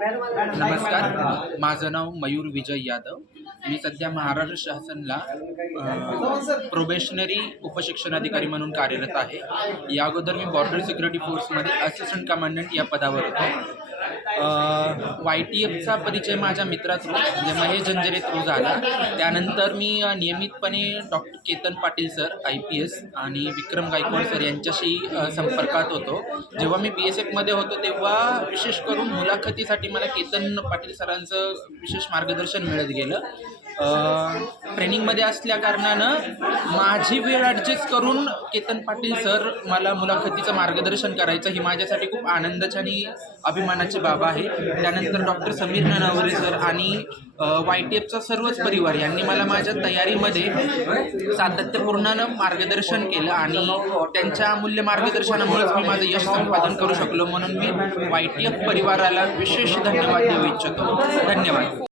नमस्कार, माझं नाव मयूर विजय यादव. मी सध्या महाराष्ट्र शासनला प्रोबेशनरी उपशिक्षणाधिकारी म्हणून कार्यरत आहे. या अगोदर मी बॉर्डर सिक्युरिटी फोर्समध्ये असिस्टंट कमांडंट या पदावर होतो. YTFचा परिचय माझ्या मित्रा थ्रू म्हणजे महेश जंजरे थ्रू झाला. त्यानंतर मी नियमितपणे doctor Ketan Patil sir IPS आणि विक्रम गायकवाड सर यांच्याशी संपर्कात होतो. जेव्हा मी BSFमध्ये होतो तेव्हा विशेष करून मुलाखतीसाठी मला केतन पाटील सरांचं विशेष मार्गदर्शन मिळत गेलं. ट्रेनिंगमध्ये असल्या कारणानं माझी वेळ ॲडजस्ट करून केतन पाटील सर मला मुलाखतीचं मार्गदर्शन करायचं ही माझ्यासाठी खूप आनंदाची आणि अभिमानाची बाब आहे. त्यानंतर डॉक्टर समीर ननावरे सर आणि YTFचा सर्वच परिवार यांनी मला माझ्या तयारीमध्ये सातत्यपूर्ण मार्गदर्शन केलं आणि त्यांच्या अमूल्य मार्गदर्शनामुळेच मी माझं यश संपादन करू शकलो. म्हणून मी YTF परिवाराला विशेष धन्यवाद देऊ इच्छितो. धन्यवाद.